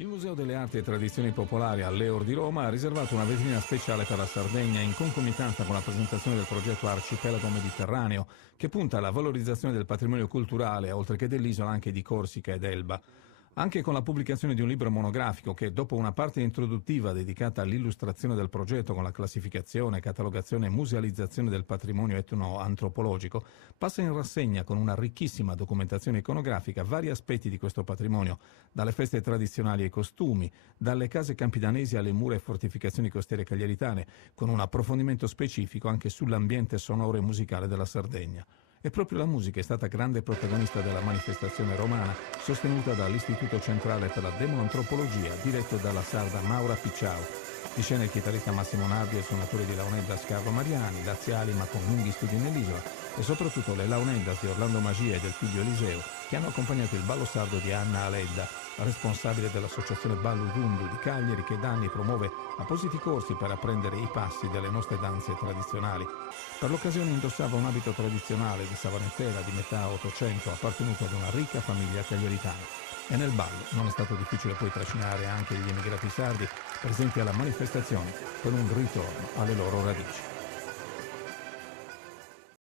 Il Museo delle Arti e Tradizioni Popolari all'Eur di Roma ha riservato una vetrina speciale per la Sardegna in concomitanza con la presentazione del progetto Arcipelago Mediterraneo, che punta alla valorizzazione del patrimonio culturale, oltre che dell'isola anche di Corsica ed Elba. Anche con la pubblicazione di un libro monografico che, dopo una parte introduttiva dedicata all'illustrazione del progetto con la classificazione, catalogazione e musealizzazione del patrimonio etnoantropologico, passa in rassegna con una ricchissima documentazione iconografica vari aspetti di questo patrimonio, dalle feste tradizionali ai costumi, dalle case campidanesi alle mura e fortificazioni costiere cagliaritane, con un approfondimento specifico anche sull'ambiente sonoro e musicale della Sardegna. E proprio la musica è stata grande protagonista della manifestazione romana, sostenuta dall'Istituto Centrale per la Demoantropologia, diretto dalla sarda Maura Picciao. Di scena il chitarrista Massimo Nardi e il suonatore di launeddas Carlo Mariani, laziali ma con lunghi studi nell'isola, e soprattutto le launeddas di Orlando Magia e del figlio Eliseo, che hanno accompagnato il ballo sardo di Anna Aledda, responsabile dell'associazione Ballo Dundu di Cagliari, che da anni promuove appositi corsi per apprendere i passi delle nostre danze tradizionali. Per l'occasione indossava un abito tradizionale di Savanetera di metà Ottocento, appartenuto ad una ricca famiglia cagliaritana. E nel ballo non è stato difficile poi trascinare anche gli emigrati sardi presenti alla manifestazione per un ritorno alle loro radici.